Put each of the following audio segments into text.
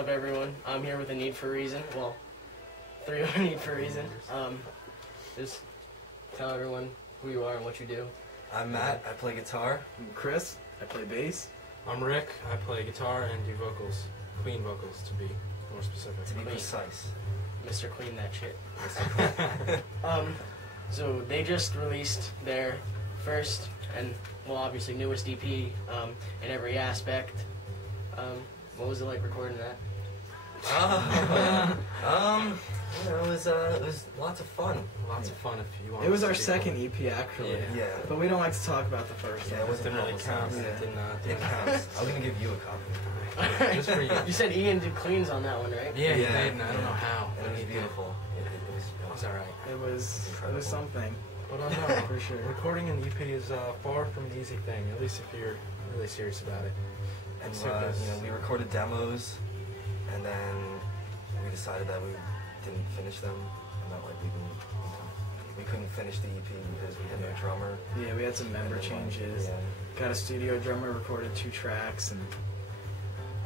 up, everyone? I'm here with a Need for a Reason. Well, 3 of a Need for a Reason. Just tell everyone who you are and what you do. I'm Matt. I play guitar. I'm Chris. I play bass. I'm Rick. I play guitar and do vocals. Clean vocals, to be more specific. To be precise. Mr. Clean that shit. So they just released their first and, well, obviously newest EP in every aspect. What was it like recording that? It was lots of fun. Lots of fun if you want. It was our second EP, actually. Yeah. But we don't like to talk about the first Yeah, one. it wasn't Didn't really count. Yeah. Didn't count. I was gonna give you a copy. Just for you. You said Ian did cleans on that one, right? Yeah, he Yeah. did, and I don't know how. And it was He did. beautiful. It was alright. It was Incredible. something, But no, for sure. recording an EP is far from an easy thing, at least if you're really serious about it. And So this- we recorded demos, and then we decided that we didn't finish them, and that we couldn't finish the EP because we had no drummer. Yeah, we had some member changes. Yeah. Got a studio drummer, recorded 2 tracks, and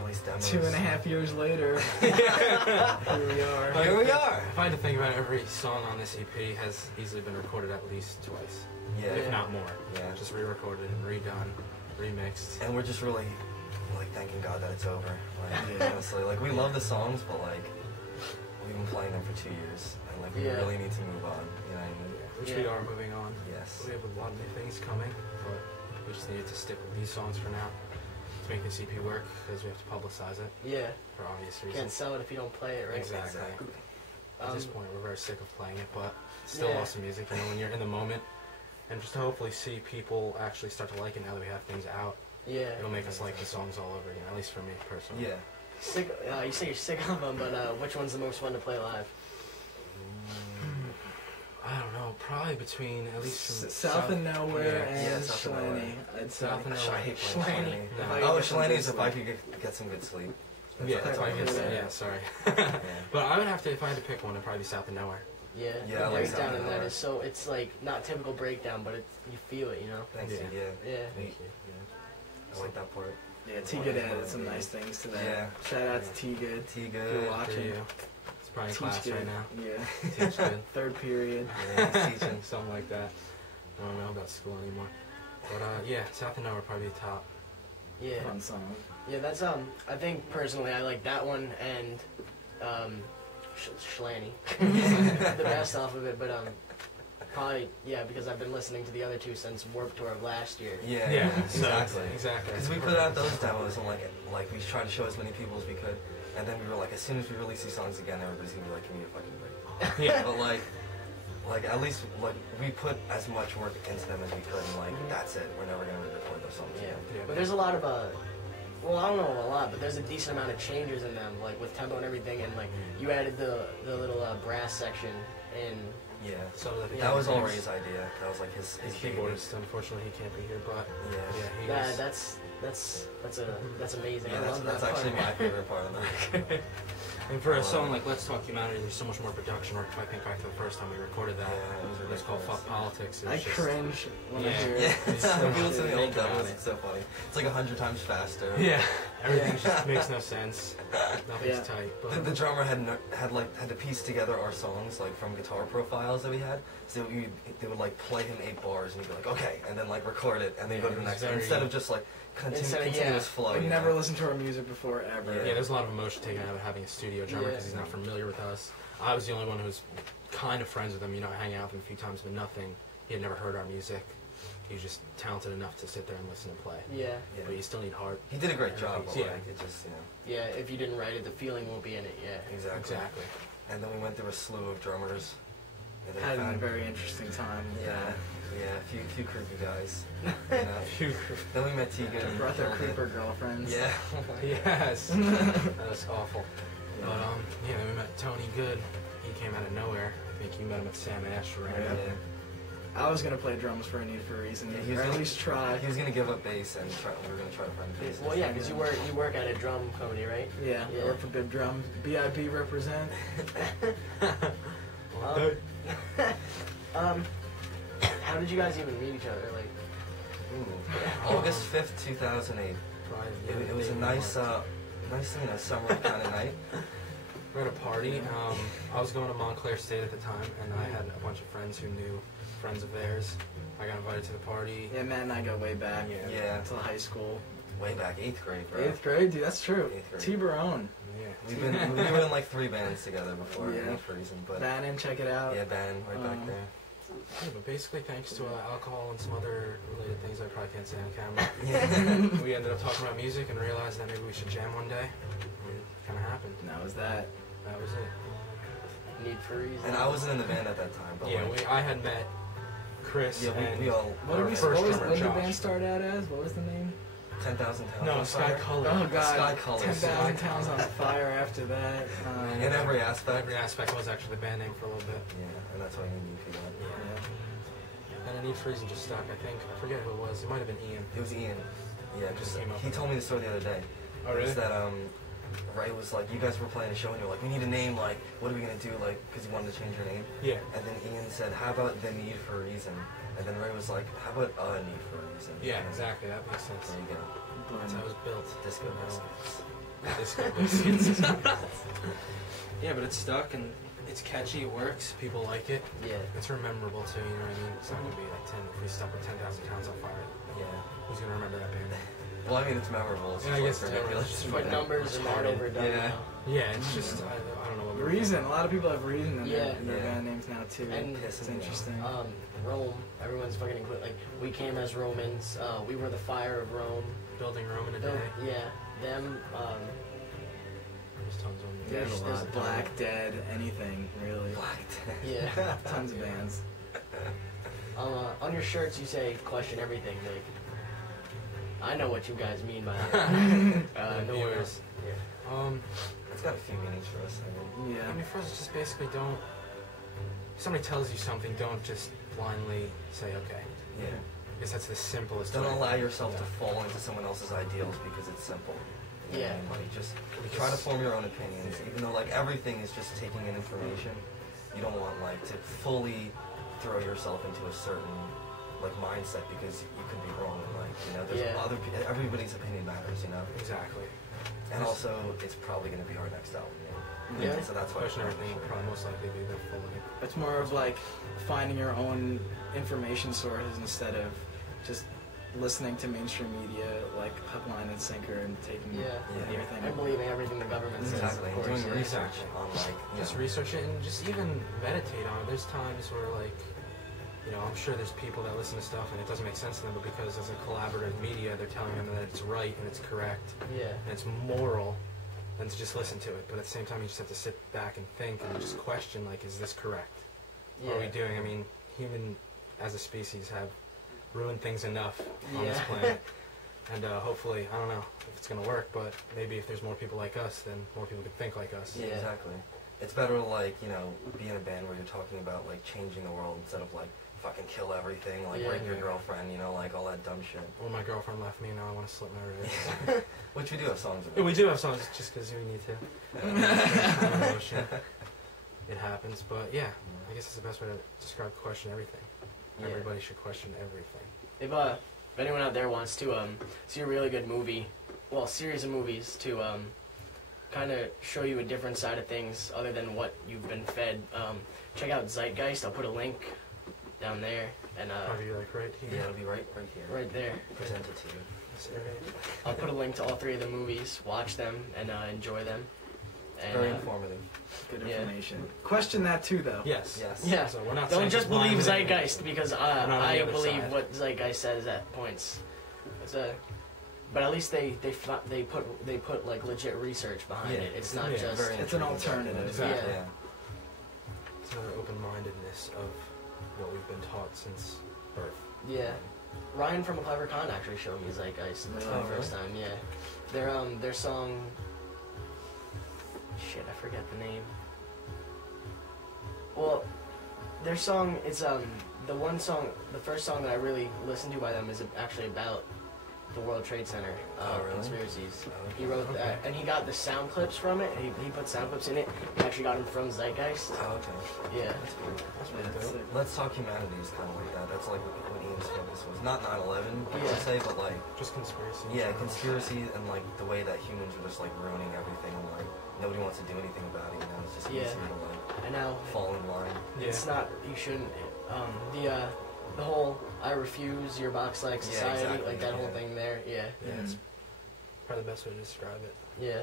Released demos. 2.5 years later, here we are. Here we are. If I had to think about it, every song on this EP has easily been recorded at least twice, Yeah. if not more. Yeah. Just re-recorded and redone, remixed. And we're just really thanking God that it's over. Yeah. Honestly, we love the songs, but we've been playing them for 2 years, and we Yeah. really need to move on. You know what I mean? Which Yeah. we are moving on. Yes. We have a lot of new things coming, but we just needed to stick with these songs for now to make this EP work because we have to publicize it Yeah. for obvious Can't reasons. sell it if you don't play it, right? Exactly. At this point, we're very sick of playing it, but it's still Yeah. awesome music. You know, when you're in the moment, and just to hopefully see people actually start to like it now that we have things out. Yeah. It'll make us like the songs all over again. At least for me personally. Yeah. Sick, you say you're sick of them, but which one's the most fun to play live? I don't know. Probably between at least from South and Nowhere yeah. and South and Nowhere. Slaney. I'd say. South and Nowhere. I hate playing Schlaney. Schlaney. No. Oh, Schlaney's if I could get some good sleep. Yeah, that's why I guess. Yeah. Yeah, sorry. Yeah. But I would have to, if I had to pick one, it'd probably be South and Nowhere. Yeah. Yeah, The I like breakdown South in and that Nowhere. is so, it's like not typical breakdown, but you feel it, you know? Thanks. Yeah. Yeah. Yeah. Thank you. I like that part. Yeah, T Good added some nice things to that. Yeah. Shout out to T Good. T You're good. watching. For you. It's probably in class Good. right now. Yeah. Teach good. 3rd period. Yeah, he's teaching. Something like that. I don't know about school anymore. But yeah, South and Nowhere probably top. Yeah. Fun song. Yeah, that's, I think personally I like that one and, Schlaney. The best off of it, but, probably, yeah, because I've been listening to the other 2 since Warped Tour of last year. Yeah. so- Exactly. Exactly. Because we put out those demos and we tried to show as many people as we could, and then we were like, as soon as we release these songs again, everybody's gonna be like, give me a fucking break. Yeah. But at least we put as much work into them as we could, and that's it. We're never gonna record those songs Yeah. again. Yeah. But there's a lot of, well, I don't know a lot, but there's a decent amount of changes in them, with tempo and everything, and, you added the little, brass section in. Yeah. So That was all Ray's idea. That was his His keyboardist, unfortunately, he can't be here, but Yeah. he was. That's amazing. Yeah, I love that's that actually part. my favorite part of that. And for a song like Let's Talk Humanity, there's so much more production work. If I think back to the first time we recorded that, Yeah, it was called Fuck Politics. It was I just, cringe when I Yeah. hear Yeah. it. It's so When people much listen to to the old think about demos, it. it's so funny. It's like 100 times faster. Yeah, everything Yeah. just makes no sense. Nothing's Yeah. tight. But The drummer had to piece together our songs from guitar profiles that we had. So they would play him 8 bars and he'd be like, okay, and then record it and then go to the Yeah, next it one was instead very- of just Instead of, continuous yeah. flow. I've you never know? listened to our music before, ever. Yeah. yeah, there's a lot of emotion taken out of having a studio drummer Yeah. because he's not familiar with us. I was the only one who was kind of friends with him, hanging out with him a few times, but nothing. He had never heard our music. He was just talented enough to sit there and listen and play. Yeah. Yeah. But you still need heart. He did a great job. But Yeah. it just Yeah, if you didn't write it, the feeling won't be in it, yeah. exactly. Exactly. And then we went through a slew of drummers. And then Had a found- very interesting time. Yeah, a few creepy guys. Then we met Tegan. and Brought their killed it. creeper girlfriends. Yeah. Yes. That was awful. But then we met Tony Good. He came out of nowhere. I think you met him at Sam Ash right Yeah. now. I was gonna play drums for a Need for a Reason, Yeah, he was or at gonna- least try. He was gonna give up bass and we were gonna try to find bass. Well, yeah, because you work at a drum company, right? Yeah, Yeah. I work for Bib Drum. BIB represent. How did you guys even meet each other? August 5th, 2008. Probably, It was a nice nice, summer kind of night. We're at a party. I was going to Montclair State at the time, and I had a bunch of friends who knew friends of theirs. I got invited to the party. Yeah, Matt and I go way back. Yeah. Until high school. Way back, 8th grade, bro. 8th grade, dude, that's true. 8th grade. T-Barone. Yeah. We were in like 3 bands together before, Yeah. for reason. But Bannon, check it out. yeah, band right back there. Yeah, but basically, thanks to alcohol and some other related things I probably can't say on camera, Yeah. we ended up talking about music and realized that maybe we should jam one day. And it kind of happened. And that was that. That was it. Need for reason. And I wasn't in the band at that time, but Yeah, like, I had met Chris yeah, and we all. What did first what drummer, did the Josh. band start out as? What was the name? 10,000 Towns No, on Sky Fire. Color. Oh god, Sky Colors. 10,000 Towns on Fire after that. In every aspect. Every aspect was actually the band name for a little bit. Yeah, and that's why you need to that. Yeah. And a Need for Reason just stuck, I think. I forget who it was. It might have been Ian. It was Ian. Yeah, Just because came up he with told me the story the other day. Oh, It really? was that Ray was like, you guys were playing a show and you're like, we need a name, like, what are we gonna do, like, because you wanted to change your name. Yeah. And then Ian said, how about The Need for a Reason? And then Ray was like, how about A Need for a Reason? Yeah, And exactly. That makes sense. There you go. That's how it was built. Disco No. biscuits. Disco biscuits. Yeah, but it's stuck and it's catchy. It works. People like it. Yeah. It's rememberable too. You know what I mean? It's not gonna be like 10. If we stuck with 10,000 Pounds on Fire, Yeah. who's gonna remember that band? Well, I mean, it's memorable. It's Yeah, I just guess like it's ridiculous. memorable. But numbers are not overdone. Yeah. now. Yeah, it's just I don't know what we're Reason. A lot of people have Reason in Yeah. their Yeah. band names now too. And It's Pissing me off. interesting. Rome. Everyone's fucking included. Like, we came as Romans. We were the fire of Rome. building Rome in a The- day. yeah. Them. There's tons of them. There's there's a ton. Black, Dead, anything really. Black Death. Yeah. Tons of bands. On your shirts, you say "question everything." Like, I know what you guys mean by that. The No one viewers. else. Yeah. It's got a few meanings for us. I mean. Yeah. I mean, for us, it's just basically don't. If somebody tells you something, don't just blindly say okay. Yeah. I guess that's the simplest. Don't way. allow yourself to Yeah. fall into someone else's ideals because it's simple. You know what I Yeah. mean? Like, just try to form your own opinions, even though like everything is just taking in information. You don't want like to fully throw yourself into a certain like mindset because you could be wrong. Like, you know, there's Yeah. everybody's opinion matters. You know, Exactly. and also it's probably going to be our next album. You know? Yeah. So that's why. Question everything will probably most likely be their full name. It's more of like finding your own information sources instead of just listening to mainstream media like hook, line, and sinker and taking Yeah. Yeah. everything. I'm believing everything the government says. Exactly. Of course. Doing Yeah. research on like Just research it and just even meditate on it. There's times where like, you know, I'm sure there's people that listen to stuff and it doesn't make sense to them, but because as a collaborative media, they're telling them that it's right and it's correct Yeah. and it's moral, then to just listen to it. But at the same time, you just have to sit back and think and just question, like, is this correct? Yeah. What are we doing? I mean, human as a species have ruined things enough on this Yeah. planet. And hopefully, I don't know if it's going to work, but maybe if there's more people like us, then more people can think like us. Yeah, Yeah. exactly. It's better to like, you know, be in a band where you're talking about like changing the world instead of like fucking kill everything, like Yeah. rape your girlfriend, you know, like all that dumb shit. Well, my girlfriend left me, now I want to slit my wrist. Which we do have songs Yeah, about. we do have songs just because we need to. Emotion. It happens, but yeah, I guess it's the best way to describe question everything. Yeah. Everybody should question everything. If anyone out there wants to see a really good movie, well, series of movies to kind of show you a different side of things other than what you've been fed, check out Zeitgeist. I'll put a link down there and Probably like right here. Yeah, it'll be right here. right there. Present it to you. This area. I'll put a link to all 3 of the movies. Watch them and enjoy them. And, Very informative. Good Yeah. information. Question that too, though. Yes. Yes. Yeah. So we're not Don't saying just believe blindly- Zeitgeist because We're not on I the other believe side. what Zeitgeist says at points. It's but at least they put like legit research behind Yeah. it. It's not Yeah, just Very It's an intriguing. alternative. Exactly. Yeah. It's another open-mindedness of what we've been taught since birth. yeah. Ryan from A Clever Con actually showed me Zeitgeist Really? for the first time. Yeah, their song. Shit, I forget the name. Well, their song it's the first song that I really listened to by them is actually about the World Trade Center Oh, really? conspiracies. Oh, He wrote okay. that, and he got the sound clips from it. He put sound clips in it. He actually got them from Zeitgeist. Oh, okay. Yeah. That's cool. That's Yeah, really that's dope. sick. Let's Talk Humanity is kind of like that. That's like what Ian main focus was. Not 9/11 per Yeah. se, but like Just conspiracy. yeah, conspiracy and like the way that humans are just like ruining everything and like nobody wants to do anything about it. You know, it's just Yeah. easier to like And now fall in line. Yeah. it's not. You shouldn't. The whole "I refuse your box like Yeah, society," exactly, like that whole yeah. thing there. Yeah. Yeah, Mhm. it's probably the best way to describe it. Yeah.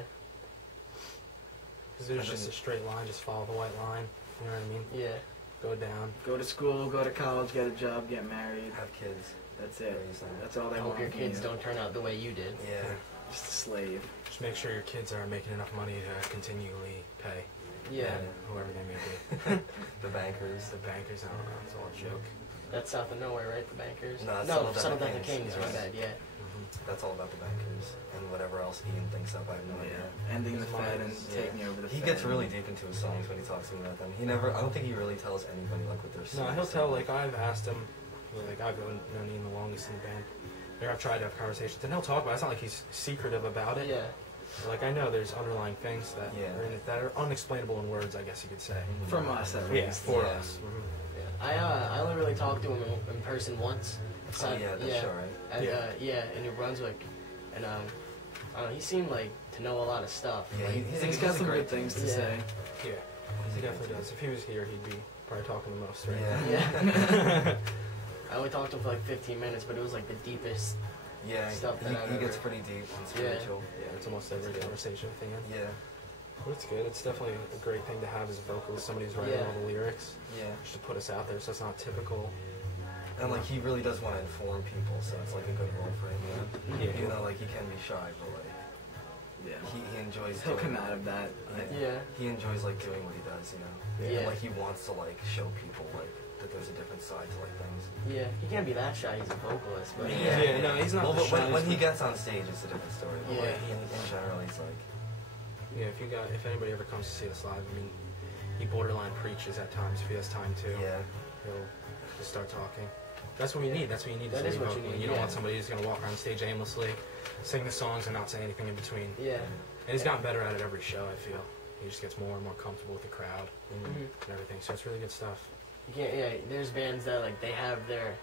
Because there's I just a think- straight line, just follow the white line. You know what I mean? Yeah. Go down. Go to school, go to college, get a job, get married. Have kids. That's it. Raise them. That's all they I want. hope your from kids you. don't turn out the way you did. Yeah. Just a slave. Just make sure your kids are making enough money to continually pay Yeah. whoever they may be. The bankers. The bankers, I don't know, it's all a joke. That's south of nowhere, right? The bankers. No, that's no, Settled Down Settled Down the the Kings. Kings, My yes. bad. Yeah. That's all about the bankers and whatever else Ian thinks of. I have no idea. Ending the His Fed mind and is- taking over the He Fed. gets really deep into his songs when he talks to me about them. He never. I don't think he really tells anybody like what they're saying. No, he'll tell, like, I've asked him, like, I've known Ian the longest in the band. Like, I've tried to have conversations, and he'll talk about it. It's not like he's secretive about it. Yeah. Like, I know there's underlying things that, Yeah. are in it that are unexplainable in words, I guess you could say. From us, at Yeah, least. for Yeah. us. I only really talked to him in person once. Oh yeah, that's sure, right? And, Yeah. in New Brunswick, and I don't know, he seemed like to know a lot of stuff. Yeah, Like, He's got some good things to Yeah. say. Yeah, he definitely does. If he was here, he'd be probably talking the most, right? Yeah. Yeah. I only talked to him for like 15 minutes, but it was like the deepest. Yeah, Stuff that I've he gets ever- pretty deep and spiritual. Yeah, it's almost every conversation at the end. Yeah, But it's good. It's definitely a great thing to have as a vocalist, somebody who's writing Yeah. all the lyrics, yeah. just to put us out there, so it's not typical. And like he really does want to inform people, so it's like a good role for him. You know? Yeah. Even though like he can be shy, but like Yeah. he enjoys. He'll doing- come out of that. Yeah. He enjoys like doing what he does, you know. Yeah. And, like he wants to like show people like that there's a different side to like things. Yeah. He can't be that shy. He's a vocalist, but Yeah, no, he's not Well, the but when shyest, he but- gets on stage, it's a different story. But Yeah. like, in general, he's like. Yeah, if anybody ever comes to see us live, I mean, he borderline preaches at times if he has time to. Yeah. He'll just start talking. That's what we need. That's what you need to That say is what you vocally. need, You don't yeah. want somebody who's going to walk around stage aimlessly, sing the songs, and not say anything in between. yeah. And he's gotten better at it every show, I feel. He just gets more and more comfortable with the crowd Mhm. and everything. So it's really good stuff. You can't, yeah. There's bands that like they have their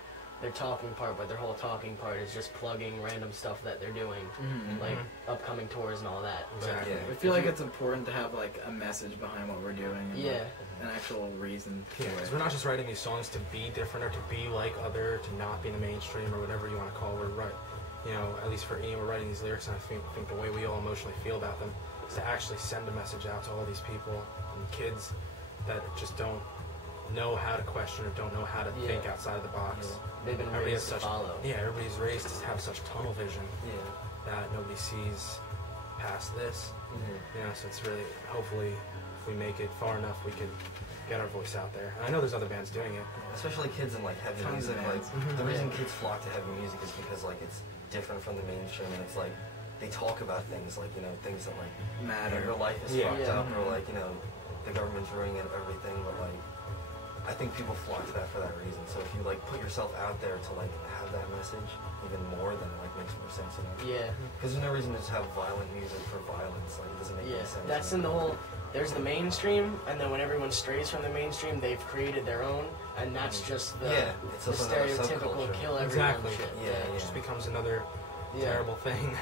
talking part, but their whole talking part is just plugging random stuff that they're doing, Mhm. like upcoming tours and all that. But- Exactly. Yeah. I feel like it's important to have like a message behind what we're doing. And, Yeah. like, an actual reason. Yeah, for because it. we're not just writing these songs to be different or to be like other, to not be in the mainstream or whatever you want to call it. We're right, you know, at least for Ian, we're writing these lyrics, and I think the way we all emotionally feel about them is to actually send a message out to all these people and kids that just don't know how to question or don't know how to Yeah. think outside of the box. They've been Everybody raised has to follow. Yeah, everybody's raised to have such tunnel vision Yeah. that nobody sees past this. Mhm. You know, so it's really, hopefully, if we make it far enough, we can get our voice out there. And I know there's other bands doing it. Especially kids in like heavy Tons of music. Like bands. the Mhm. reason Yeah. kids flock to heavy music is because like it's different from the mainstream, and it's like they talk about things like things that like Matter. your life is Yeah. fucked Yeah. up, or like the government's ruining everything. But like I think people flock to that for that reason. So if you like put yourself out there to like have that message even more, then it like makes more sense. Yeah. Because there's no reason to just have violent music for violence. Like it doesn't make Yeah. any sense. That's in the whole. There's the mainstream, and then when everyone strays from the mainstream, they've created their own, and that's just the, Yeah, it's the just another stereotypical subculture. kill everyone Exactly. shit. Yeah, It just becomes another Yeah. terrible thing.